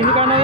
ఎందుకన్నా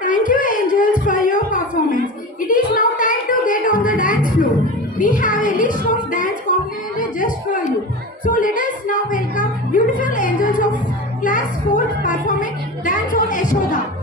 Thank you, angels, for your performance. It is now time to get on the dance floor. We have a list of dance combinations just for you. So let us now welcome beautiful angels of class 4th performing dance on Yashoda.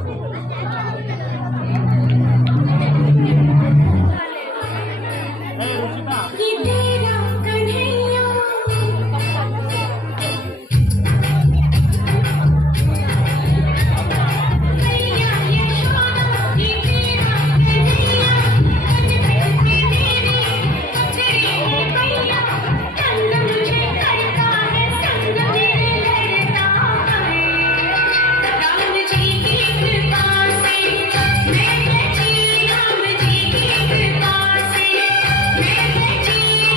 Thank you.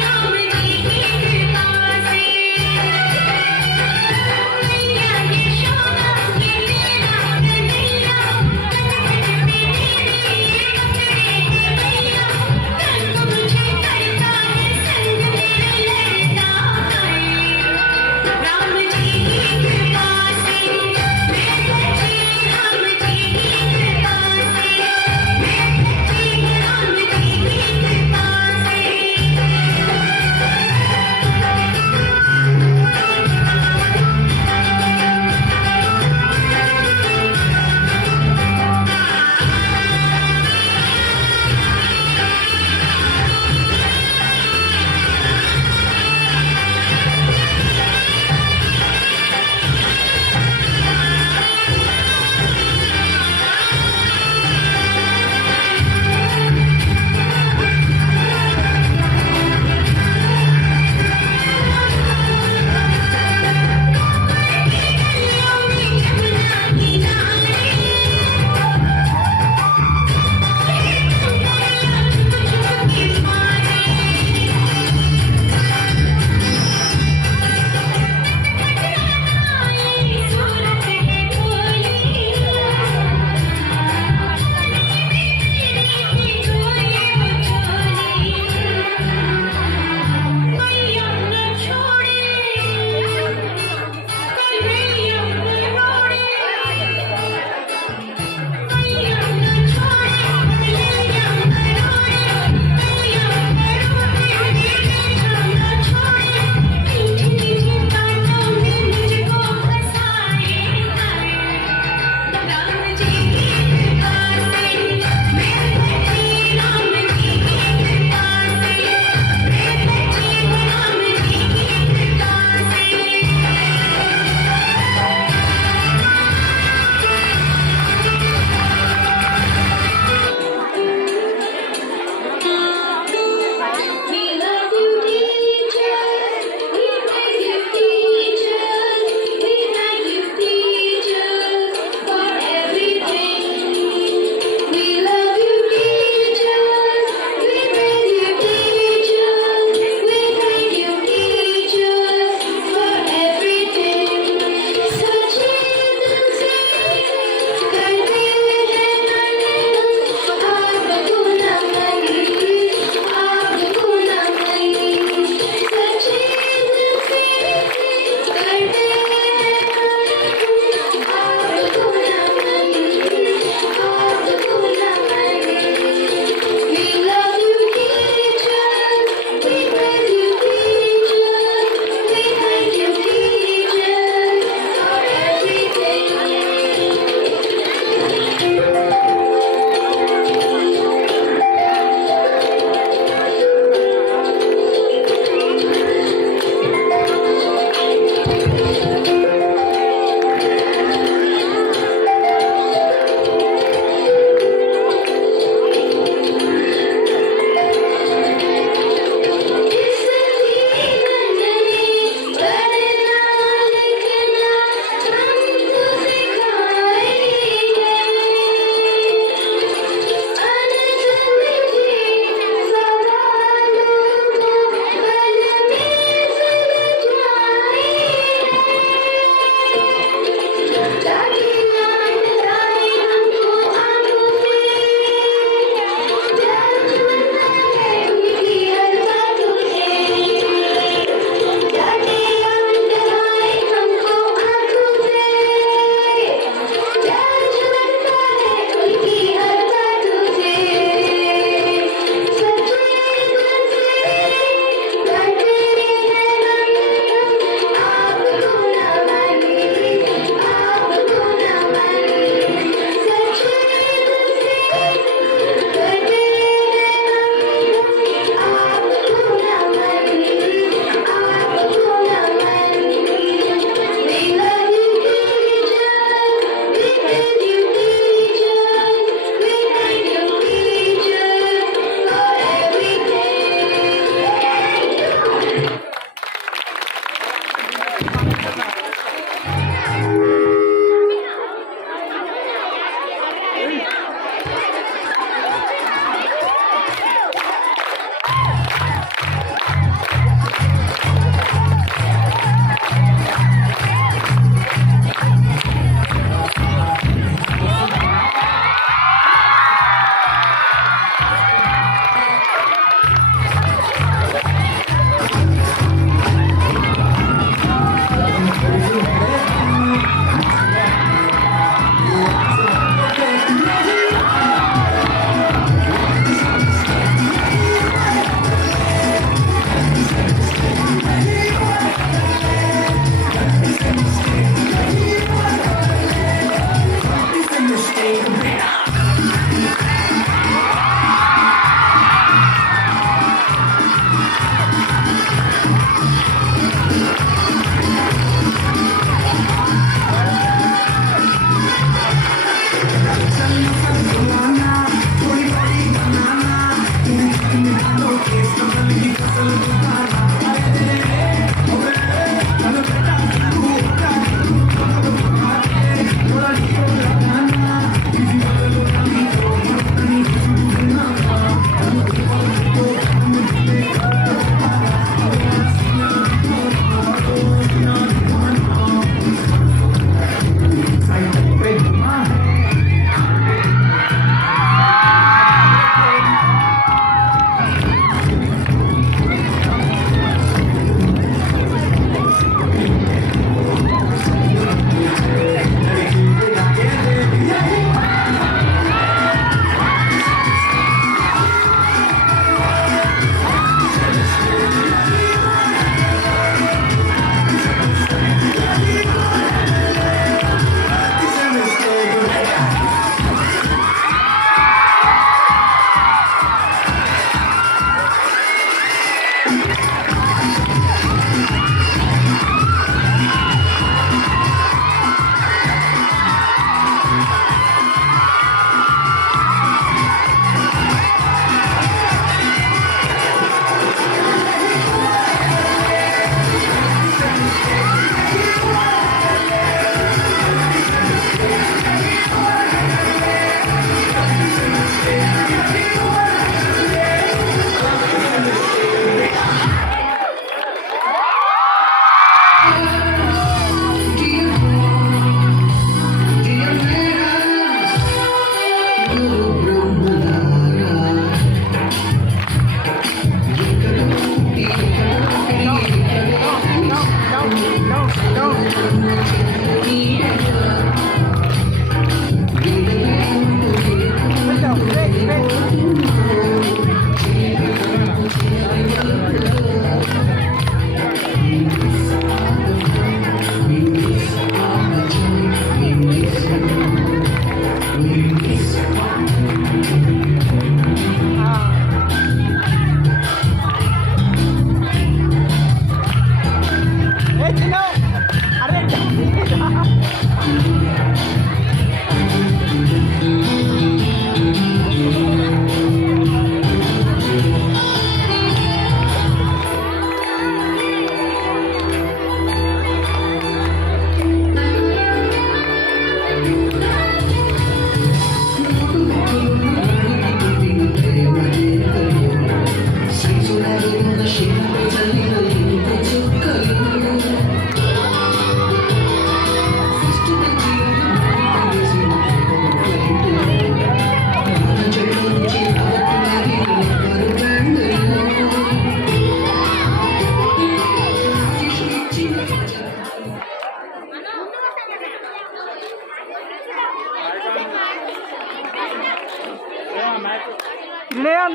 Trinayan.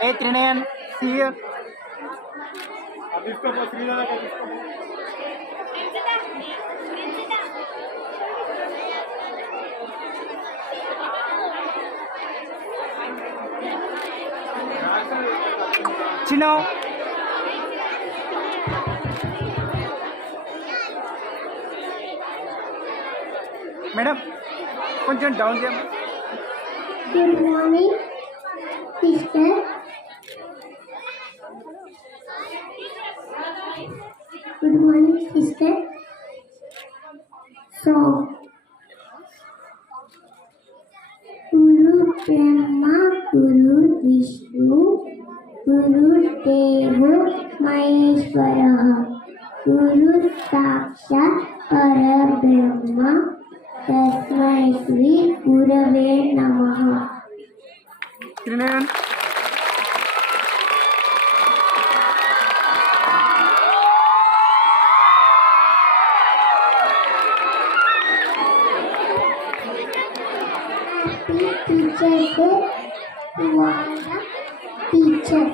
Hey, Trinayan. See you. अब इसको बस लीला लगा इसको Chino. Madam, కొంచెం down చేయమ్మా. Good morning, sister. Good morning, sister. So, Guru Brahma, Guru Vishnu, Guru Devo Maheshwara, Guru Sakshat Parabrahma, Tasmai Shri Gurave Namaha. Trinayan. Teacher Day, Wanda teacher.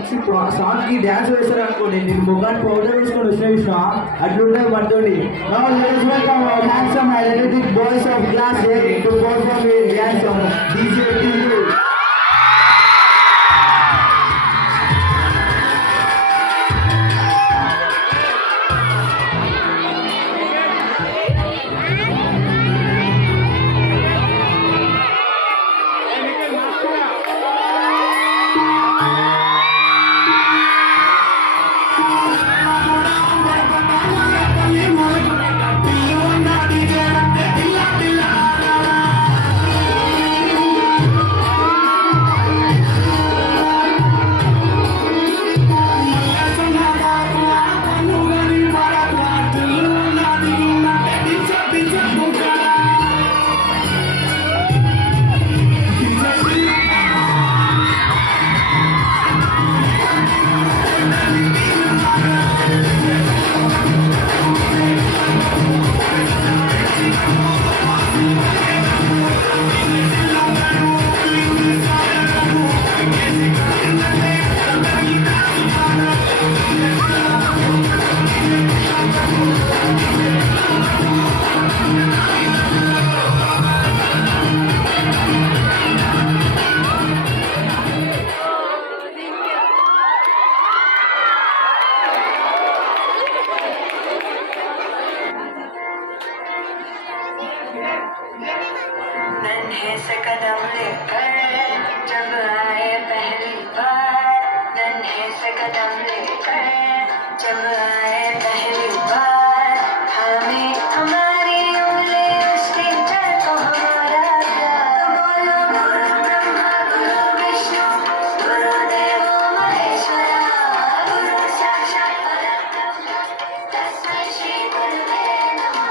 మంచి song కి dance వేస్తారు అనుకోండి, నేను ముఖాన్ని powder వేసుకొని వచ్చిన విషయం అట్లుంటే మనతోటి. Now let us welcome our handsome and energetic boys of class A to perform a dance song. DJ Tilu. नन्हे से कदम लेकर जब आए पहली बार, नन्हे से कदम लेकर जब आए पहली बार, हमें हमारी उंगली उस टीचर को हमारा प्यार। बोलो गुरु ब्रह्मा गुरु विष्णु गुरुदेव महेश्वरा, गुरु साक्षात् परब्रह्म तस्मै श्री गुरुवे नमः।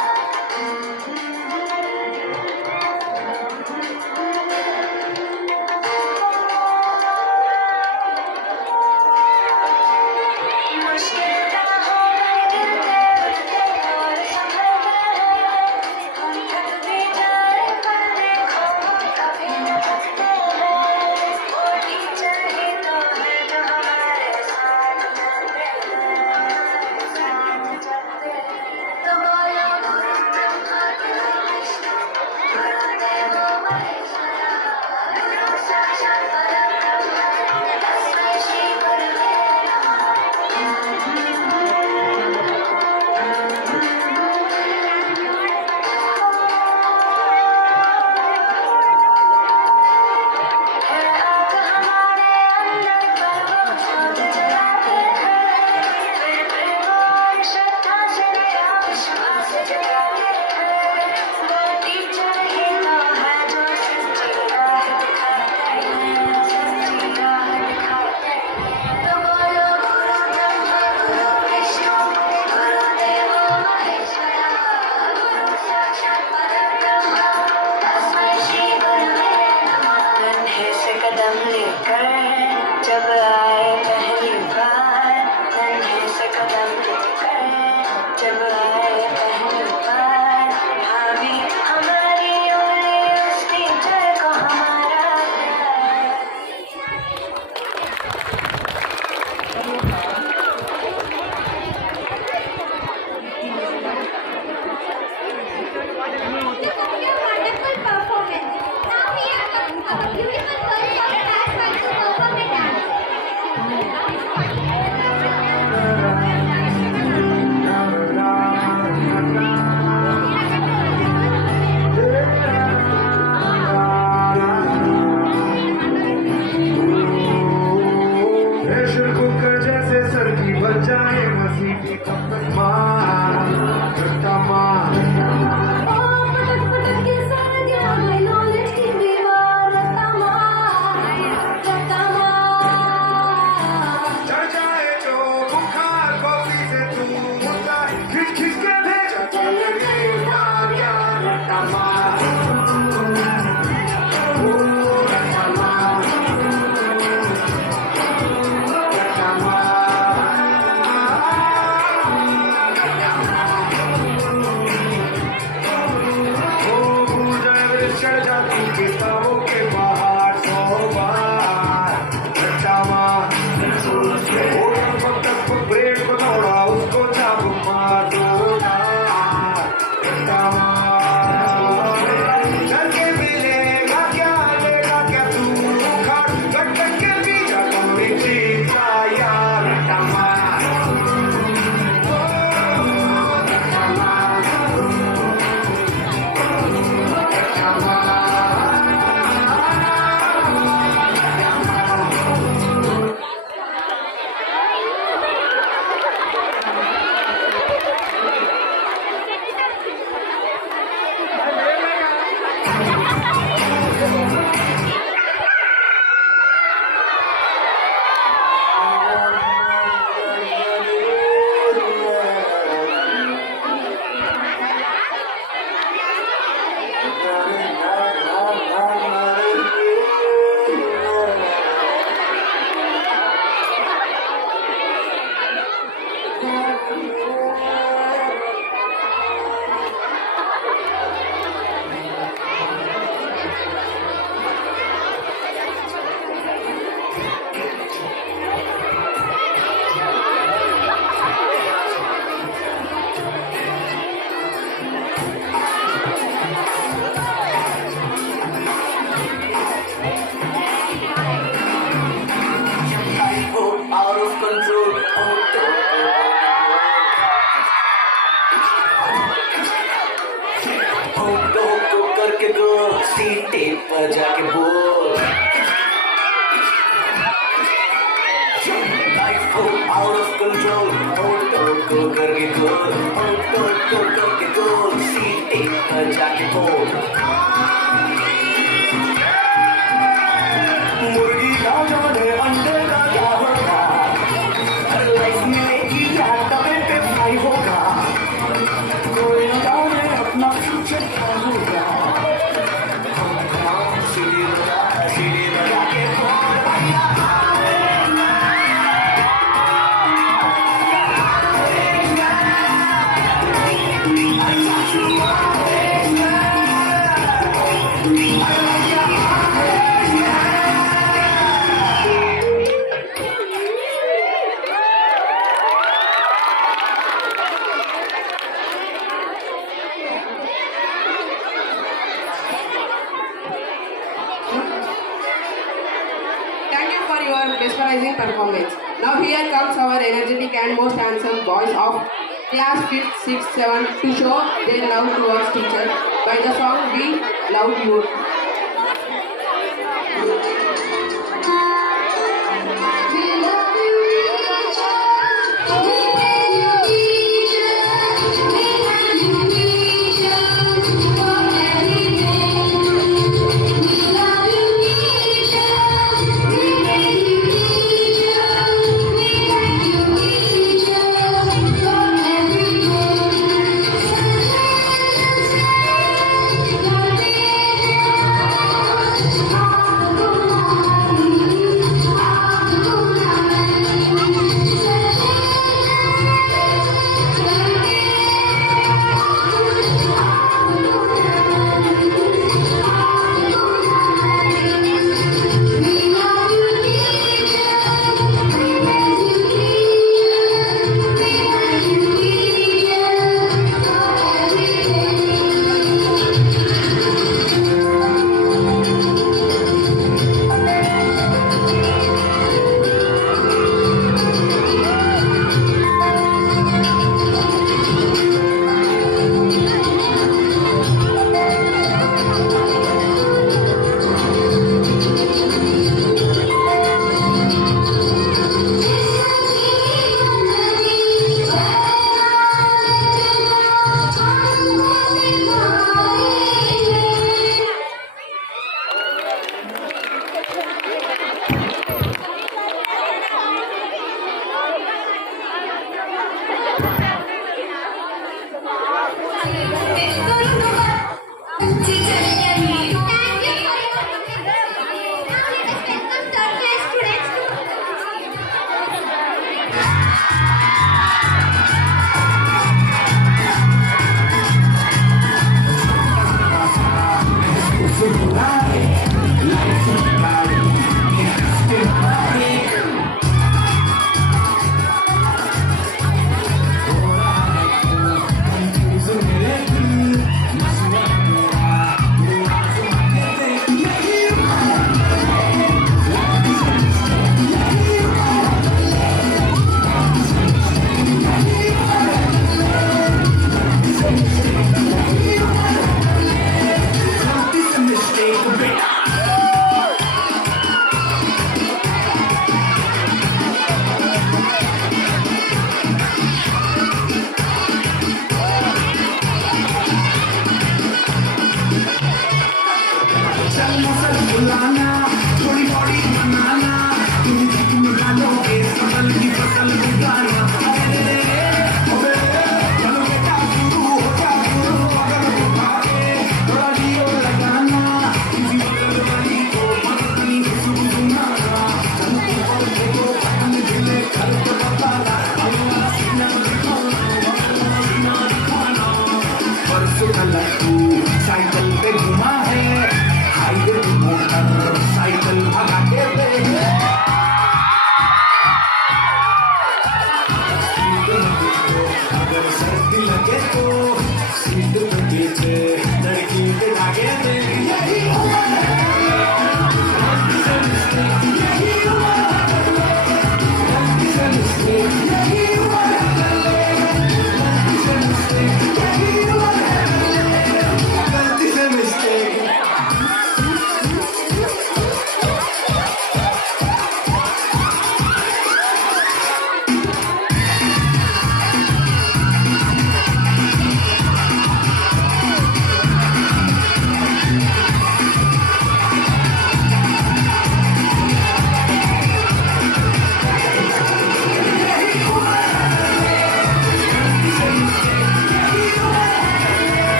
करके गोल सीटे पर जाके बोल लाइफ को आउट ऑफ कंट्रोल हो करके गोल हो करके गोल सीटे पर जाके बोल मुर्गी ना जाने अंडे का क्या होगा लाइफ मिलेगी या तवे पे फ्राई होगा कोई न जाने अपना फ्यूचर क्या होगा सीढ़ी बजा के बोल भैया Thank you for your mesmerizing performance. Now here comes our energetic and most handsome boys of class 5th, 6th, 7th to show their love towards teacher by the song We Love You. Thank you.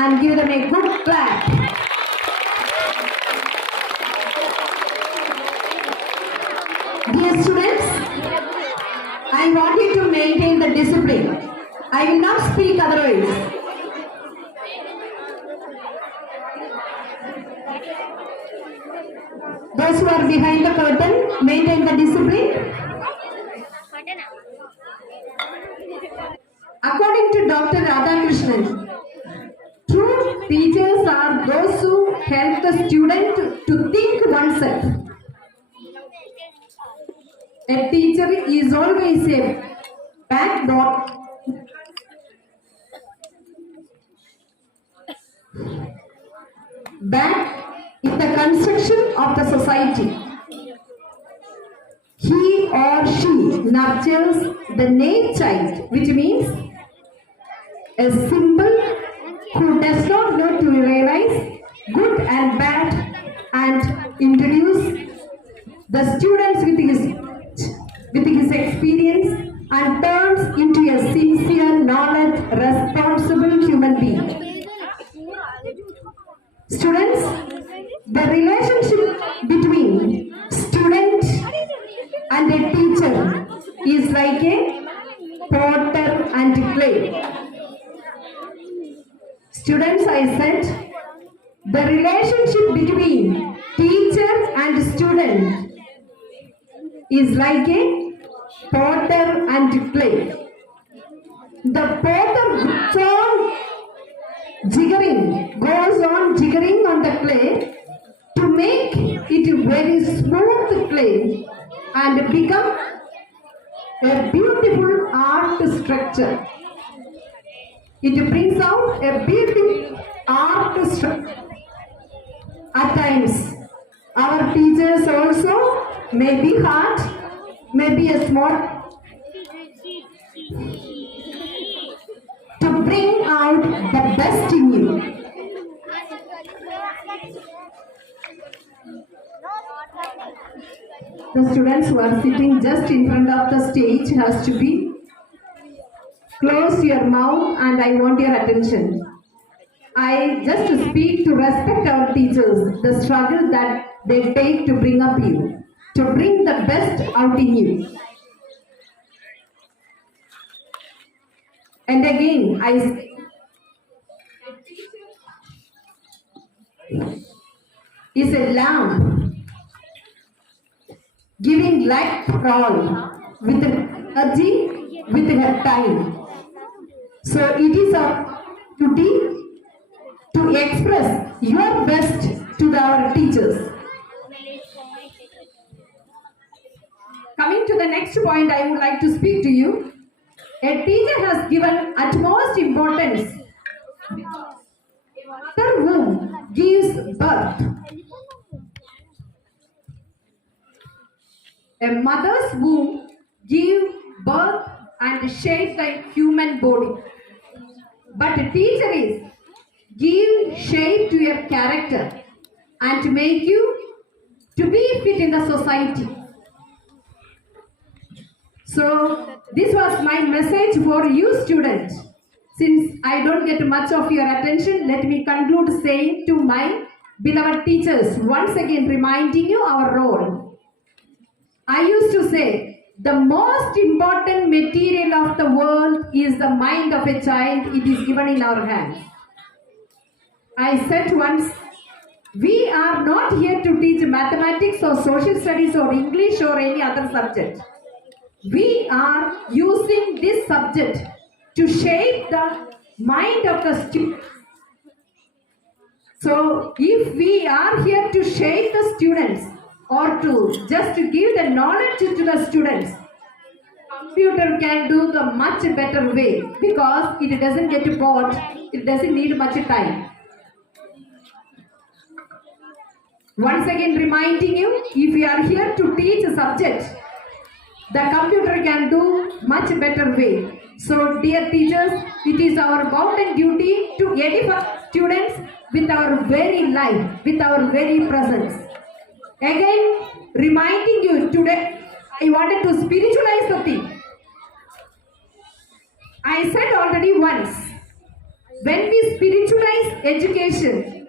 and give them a good clap. Dear students, I want you to maintain the discipline. I will not speak otherwise. Those who are behind the curtain, maintain the discipline. According to Dr. Radhakrishnan, true teachers are those who help the student to think oneself. A teacher is always a backbone in the construction of the society. He or she nurtures the native child, which means a symbol who does not know to realize good and bad and introduce the students with his experience and turns into a sincere, knowledge, responsible human being. Students, the relationship between student and a teacher is like a potter and clay. Students, I said, the relationship between teacher and student is like a potter and clay. The potter goes on jiggering on the clay to make it very smooth clay and become a beautiful art structure. It brings out a beautiful art structure. At times, our teachers also may be hard, may be a small, to bring out the best in you. The students who are sitting just in front of the stage has to be close your mouth and I want your attention. I just speak to respect our teachers, the struggle that they take to bring up you, to bring the best out in you. And again, I say, is a lamp giving light for all with energy, with her time. So it is our duty to express your best to our teachers. Coming to the next point, I would like to speak to you. A teacher has given utmost importance. Mother womb gives birth. A mother's womb gives birth and shapes the human body. But a teacher is give shape to your character and to make you to be fit in the society. So this was my message for you students. Since I don't get much of your attention, let me conclude saying to my beloved teachers, once again reminding you our role. I used to say, the most important material of the world is the mind of a child. It is given in our hands. I said once, we are not here to teach mathematics or social studies or English or any other subject. We are using this subject to shape the mind of the student. So if we are here to shape the students or to just to give the knowledge to the students, computer can do the much better way because it doesn't get bored, it doesn't need much time. Once again reminding you, if you are here to teach a subject, the computer can do much better way. So dear teachers, it is our bounden duty to edify students with our very life, with our very presence. Again, reminding you today, I wanted to spiritualize the thing. I said already once, when we spiritualize education,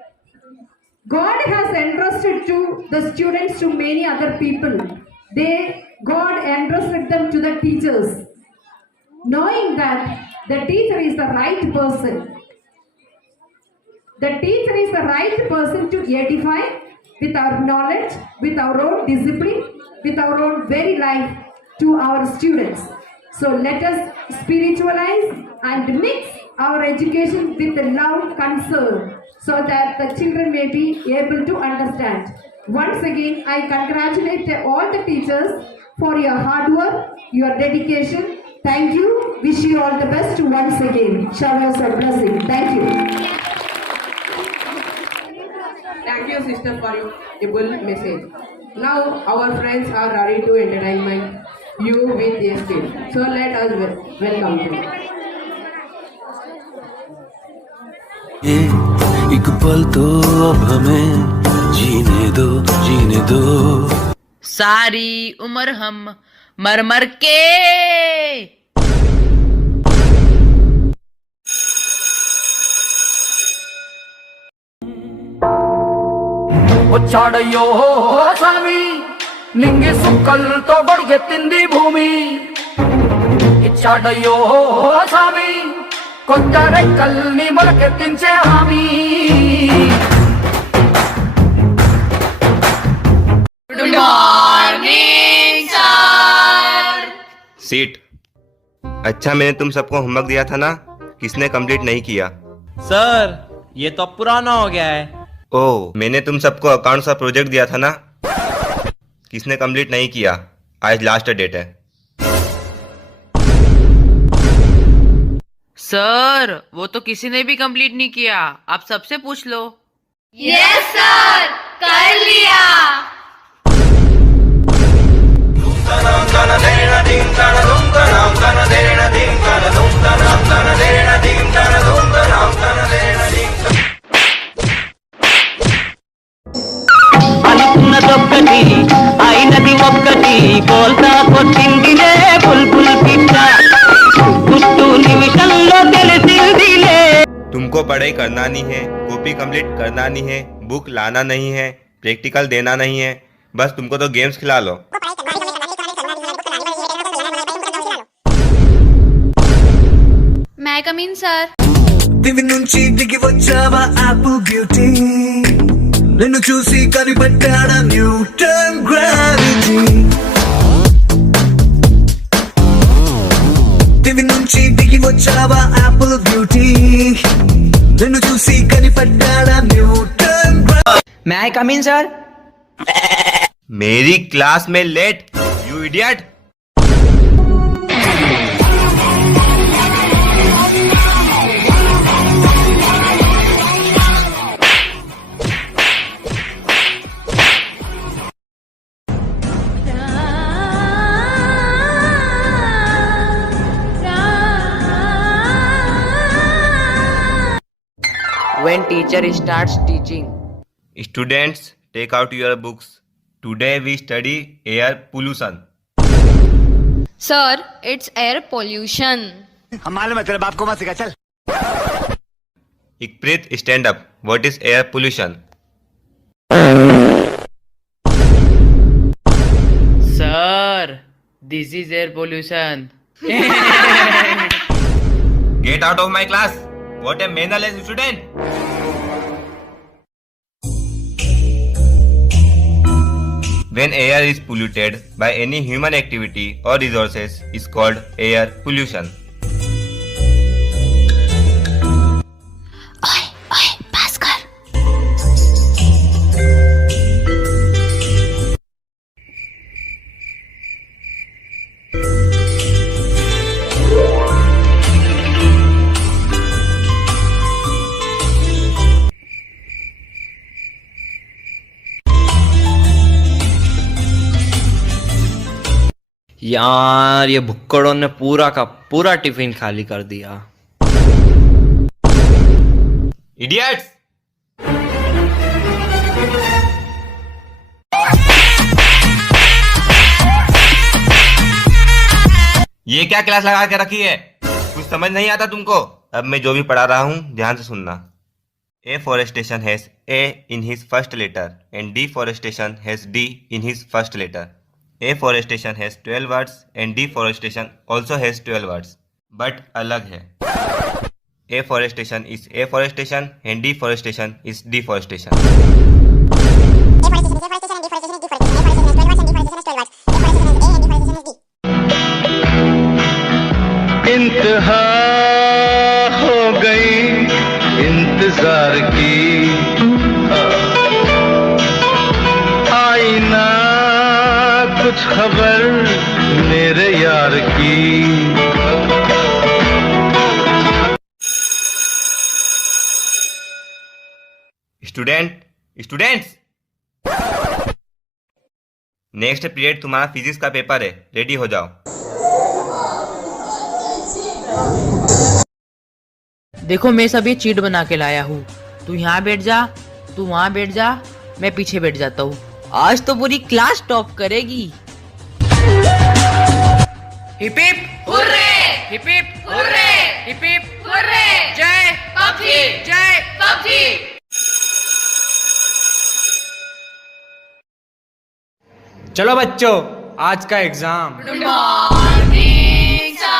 God has entrusted to the students to many other people. God entrusted them to the teachers, knowing that the teacher is the right person. The teacher is the right person to edify with our knowledge, with our own discipline, with our own very life to our students. So let us spiritualize and mix our education with the love, concern, so that the children may be able to understand. Once again, I congratulate all the teachers for your hard work, your dedication. Thank you. Wish you all the best once again. Showers of blessing. Thank you. Thank you, sister, for your able message. Now our friends are ready to entertain you with their skill. So let us welcome them. एक पल तो अब हमें जीने दो सारी उम्र हम मर मर के చాడయ్యో స్వామి నింగి సుక్కలతో బడిగెత్తింది భూమి ఇచ్చాడయ్యో స్వామి కొత్త రెక్కల్ని మొలకెత్తించే హామీ गुड मॉर्निंग सर। सीट। अच्छा, मैंने तुम सबको होमवर्क दिया था ना, किसने कंप्लीट नहीं किया? सर ये तो अब पुराना हो गया है। ओह, मैंने तुम सबको अकाउंट्स का प्रोजेक्ट दिया था ना, किसने कंप्लीट नहीं किया? आज लास्ट डेट है। सर वो तो किसी ने भी कंप्लीट नहीं किया, आप सबसे पूछ लो। यस सर, कर लिया। అనుకున్నదొక్కటి అయినది ఒక్కటి కోల్తా కొట్టిందిలే బుల్బుల్ పిట్ట గుట్టు నిమిషంలో తెలిసిందిలే। तुमको पढ़ाई करना नहीं है, कॉपी कंप्लीट करना नहीं है, बुक लाना नहीं है, प्रैक्टिकल देना नहीं है, बस तुमको तो गेम्स खिला लो। मैं कम इन सर। దివి నుంచి దిగి వచ్చావా యాపిల్ బ్యూటీ నిన్ను చూసి కనిపెట్టాడా న్యూటన్ గ్రావిటీ దివి నుంచి దిగి వచ్చావా యాపిల్ బ్యూటీ నిన్ను చూసి కనిపెట్టాడా Newton may I come in sir. मेरी क्लास में late, you idiot. When teacher starts teaching. Students, take out your books. Today we study air pollution. Sir it's air pollution. हम मालूम है तेरे बाप को मत सिखा चल। Ikprit, stand up. What is air pollution? Sir, this is air pollution. Get out of my class. What a mannerless student. When air is polluted by any human activity or resources is called air pollution. ओए पास कर। यार ये भुक्कड़ों ने पूरा का पूरा tiffin खाली कर दिया। Idiots! ये क्या क्लास लगा के रखी है? कुछ समझ नहीं आता तुमको? अब मैं जो भी पढ़ा रहा हूँ ध्यान से सुनना। Afforestation has A in his first letter and deforestation has D in his first letter. Afforestation has 12 words and deforestation also has 12 words. But अलग है। Afforestation is afforestation and deforestation is deforestation. इंतहा हो गई इंतजार की, आई ना कुछ खबर मेरे यार की। स्टूडेंट्स नेक्स्ट पीरियड तुम्हारा फिजिक्स का पेपर है, रेडी हो जाओ। देखो मैं सब ये चीट बना के लाया हूँ। तू यहाँ बैठ जा, तू वहाँ बैठ जा, मैं पीछे बैठ जाता हूँ। आज तो पूरी क्लास टॉप करेगी। Hip hip hurray, hip hip hurray, hip hip hurray, जय पबजी, जय पबजी। चलो बच्चों, आज का एग्जाम। Good morning sir.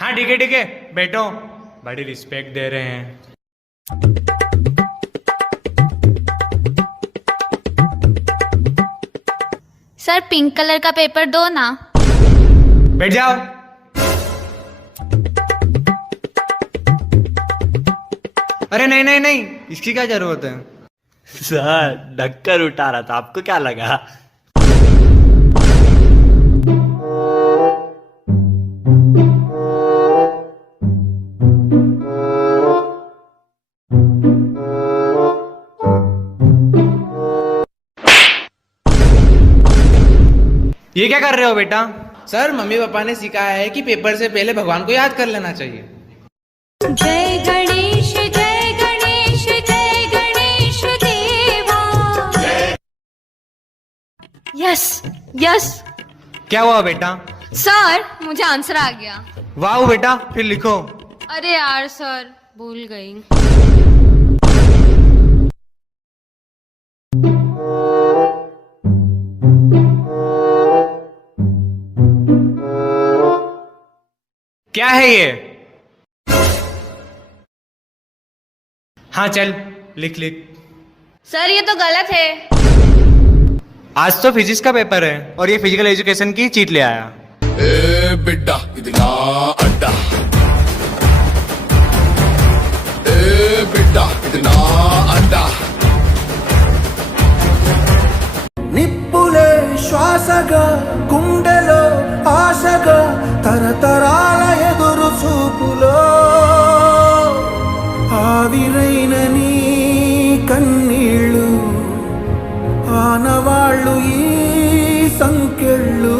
हाँ ठीक है, बैठो। बड़ी रिस्पेक्ट दे रहे हैं। सर पिंक कलर का पेपर दो ना। बैठ जाओ। अरे नहीं, इसकी क्या जरूरत है? सर ढक्कन उठा रहा था, आपको क्या लगा? ये क्या कर रहे हो बेटा? सर मम्मी पापा ने सिखाया है कि पेपर से पहले भगवान को याद कर लेना चाहिए। जय गणेश जय गणेश जय गणेश देवा। Yes yes. क्या हुआ बेटा? सर मुझे आंसर आ गया। वाह बेटा, फिर लिखो। अरे यार सर भूल गई। क्या है ये? हाँ चल लिख। सर ये तो गलत है। आज तो फिजिक्स का पेपर है और ये फिजिकल एजुकेशन की चीट ले आया। ए बिड्डा इतना अड्डा, ए बिड्डा इतना अड्डा। నిప్పులే శ్వాసగా గుండెలో ఆశగా తరతరాల ఎదురు చూపులో ఆవిరైన నీ కన్నీళ్ళు ఆనవాళ్ళు ఈ సంకెళ్ళు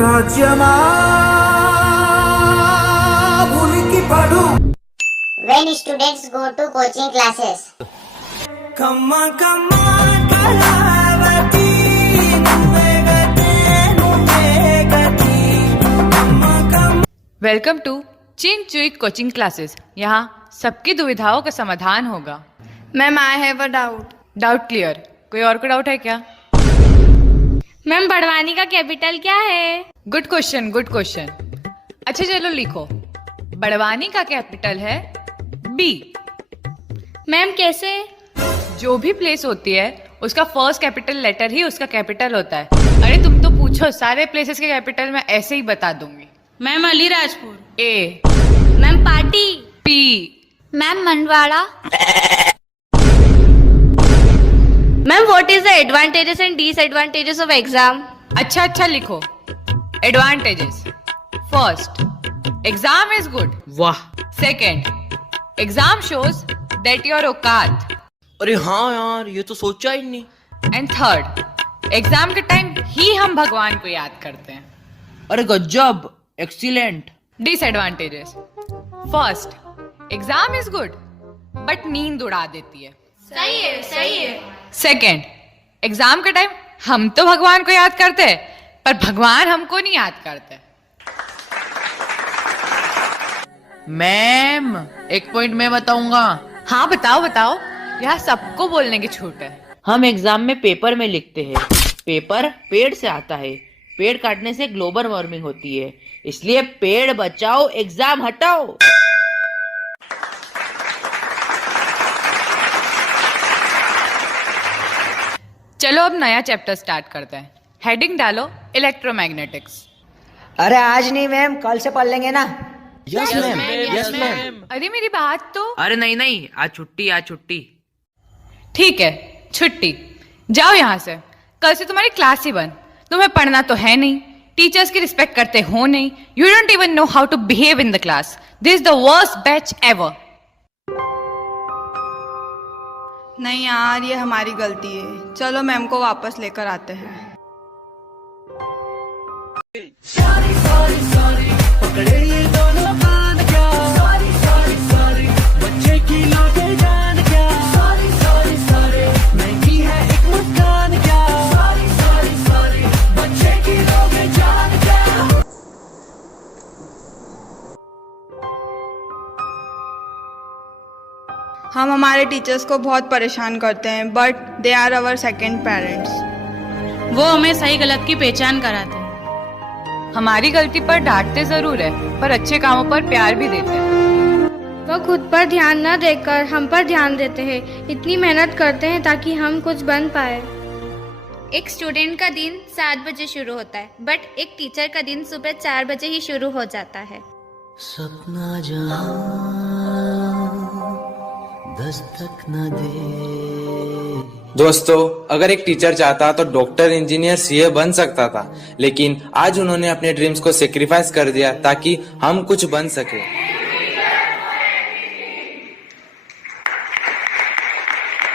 రాజ్యమా ఉనికి పడు. When students go to coaching classes. కమ్మ కమ్మ కళావతి నువ్వే గతే నువ్వే గతి కమ్మ కమ్మ. वेलकम टू चिन चुई कोचिंग क्लासेस। यहाँ सबकी दुविधाओं का समाधान होगा। Ma'am I have a doubt. Doubt clear. कोई और को डाउट है क्या? मैम बड़वानी का कैपिटल क्या है? Good question, good question. अच्छा चलो लिखो। बड़वानी का कैपिटल है बी। मैम कैसे? जो भी प्लेस होती है उसका फर्स्ट कैपिटल लेटर ही उसका कैपिटल होता है। अरे तुम तो पूछो, सारे प्लेसेस के कैपिटल मैं ऐसे ही बता दूंगी। Ma'am Alirajpur. A. Ma'am Pati. P. Ma'am Mandwara. Ma'am what is the advantages and disadvantages of exam? अच्छा लिखो। Advantages. First, exam is good. वाह। Second, exam shows that your औकात। अरे हाँ यार, ये तो सोचा ही नहीं। एंड थर्ड, एग्जाम के टाइम ही हम भगवान को याद करते हैं। अरे गजब, excellent. Disadvantages. First, exam is good but नींद उड़ा देती है। सही है, सही है। सेकेंड, एग्जाम के टाइम हम तो भगवान को याद करते हैं पर भगवान हमको नहीं याद करते। मैम, एक पॉइंट मैं बताऊंगा। हाँ बताओ बताओ, यहाँ सबको बोलने की छूट है। हम एग्जाम में पेपर में लिखते हैं। पेपर पेड़ से आता है, पेड़ काटने से ग्लोबल वार्मिंग होती है, इसलिए पेड़ बचाओ एग्जाम हटाओ। चलो अब नया चैप्टर स्टार्ट करते हैं। हेडिंग डालो इलेक्ट्रोमैग्नेटिक्स। अरे आज नहीं मैम, कल से पढ़ लेंगे ना। Yes ma'am, yes ma'am. अरे मेरी बात तो। अरे नहीं नहीं, आज छुट्टी, आज छुट्टी। ठीक है, छुट्टी। जाओ यहाँ से, कल से तुम्हारी क्लास ही बंद। तुम्हें पढ़ना तो है नहीं, टीचर्स की रिस्पेक्ट करते हो नहीं, you don't even know how to behave in the class. This is the worst batch ever. नहीं यार, ये हमारी गलती है। चलो मैम को वापस लेकर आते हैं। पकड़े ये दोनों कान क्या, सॉरी सॉरी सॉरी, बच्चे की लौटे जान क्या, सॉरी सॉरी सॉरी, महंगी है एक मुस्कान क्या, सॉरी सॉरी सॉरी, बच्चे की लौटे जान क्या। हम हमारे टीचर्स को बहुत परेशान करते हैं but they are our second parents. वो हमें सही गलत की पहचान कराते हैं। हमारी गलती पर डांटते जरूर है पर अच्छे कामों पर प्यार भी देते हैं। वो खुद पर ध्यान न देकर हम पर ध्यान देते हैं। इतनी मेहनत करते हैं ताकि हम कुछ बन पाए। एक स्टूडेंट का दिन 7 बजे शुरू होता है बट एक टीचर का दिन सुबह 4 बजे ही शुरू हो जाता है। सपना जहां दस्तक न दे। दोस्तों, अगर एक टीचर चाहता तो डॉक्टर, इंजीनियर, सीए बन सकता था, लेकिन आज उन्होंने अपने ड्रीम्स को सेक्रीफाइस कर दिया ताकि हम कुछ बन सके।